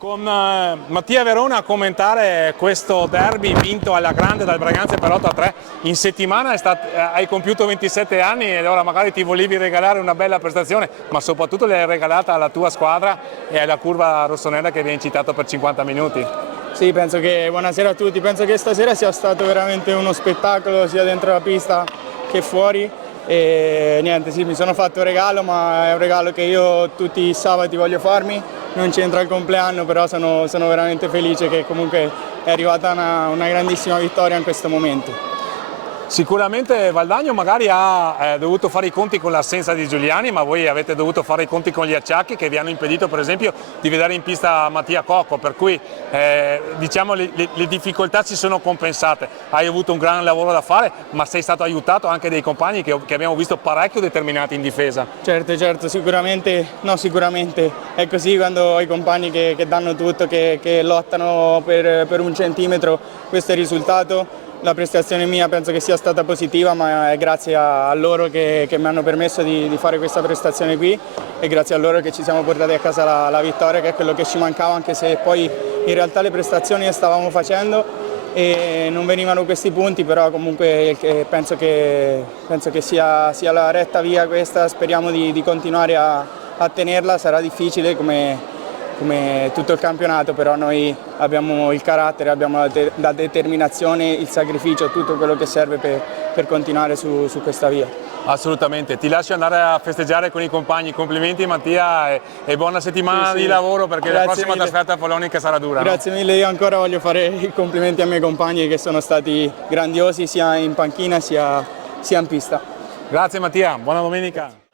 Con Mattia Verona a commentare questo derby vinto alla grande dal Braganza per 8-3 in settimana. Hai compiuto 27 anni e ora magari ti volevi regalare una bella prestazione, ma soprattutto l'hai regalata alla tua squadra e alla curva rossonera che vi ha incitato per 50 minuti. Sì, buonasera a tutti, penso che stasera sia stato veramente uno spettacolo sia dentro la pista che fuori. E niente, sì, mi sono fatto un regalo, ma è un regalo che io tutti i sabati voglio farmi. Non c'entra il compleanno, però sono veramente felice che comunque è arrivata una grandissima vittoria in questo momento. Sicuramente Valdagno magari ha dovuto fare i conti con l'assenza di Giuliani, ma voi avete dovuto fare i conti con gli acciacchi che vi hanno impedito per esempio di vedere in pista Mattia Cocco, per cui diciamo le difficoltà si sono compensate. Hai avuto un gran lavoro da fare, ma sei stato aiutato anche dai compagni che abbiamo visto parecchio determinati in difesa. Certo, sicuramente è così quando ho i compagni che danno tutto, che lottano per un centimetro. Questo è il risultato. La prestazione mia penso che sia stata positiva, ma è grazie a loro che mi hanno permesso di fare questa prestazione qui e grazie a loro che ci siamo portati a casa la vittoria, che è quello che ci mancava, anche se poi in realtà le prestazioni le stavamo facendo e non venivano questi punti, però comunque penso che sia la retta via questa. Speriamo di continuare a tenerla. Sarà difficile come tutto il campionato, però noi abbiamo il carattere, abbiamo la determinazione, il sacrificio, tutto quello che serve per continuare su questa via. Assolutamente, ti lascio andare a festeggiare con i compagni. Complimenti Mattia e buona settimana di lavoro, perché la prossima trasferta follonica sarà dura. Grazie mille, io ancora voglio fare i complimenti ai miei compagni che sono stati grandiosi sia in panchina sia in pista. Grazie Mattia, buona domenica.